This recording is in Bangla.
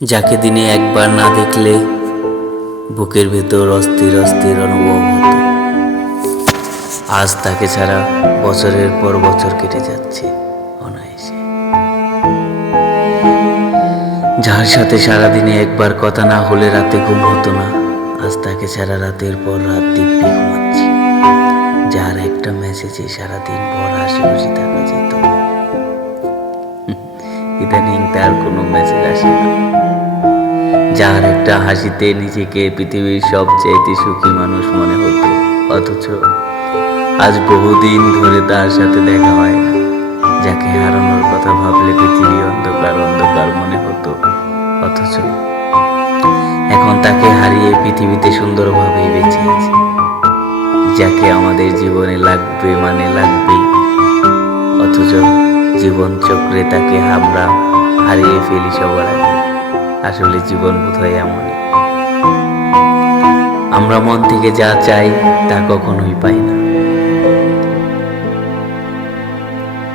যাকে দিনে একবার না দেখলে বুকের ভেতর অস্থির অস্থির অনুভব হতো, আজ তাকে ছাড়া বছরের পর বছর কেটে যাচ্ছে অনায়াসে। যার সাথে সারাদিনে একবার কথা না হলে রাতে ঘুম হতো না, আজ তাকে ছাড়া রাতের পর রাত দিব্যি ঘুমাচ্ছি। যার একটা মেসেজে সারাদিন পর হাসি খুশি থাকা যেত, ইদানিং তার কোনো মেসেজ আসে না। যার একটা হাসিতে নিজেকে পৃথিবীর সবচেয়ে সুখী মানুষ মনে হতো, অথচ আজ বহুদিন ধরে তার সাথে দেখা হয় না। যাকে হারানোর কথা ভাবলে পৃথিবী অন্ধকার অন্ধকার মনে হতো, অথচ এখন তাকে হারিয়ে পৃথিবীতে সুন্দরভাবেই বেঁচে আছে। যাকে আমাদের জীবনে লাগবে মানে লাগবেই, অথচ জীবন চক্রে তাকে আমরা হারিয়ে ফেলি সবার আগে। আসলে জীবন বোধহয় এমনই, আমরা মন থেকে যা চাই তা কখনোই পাই না।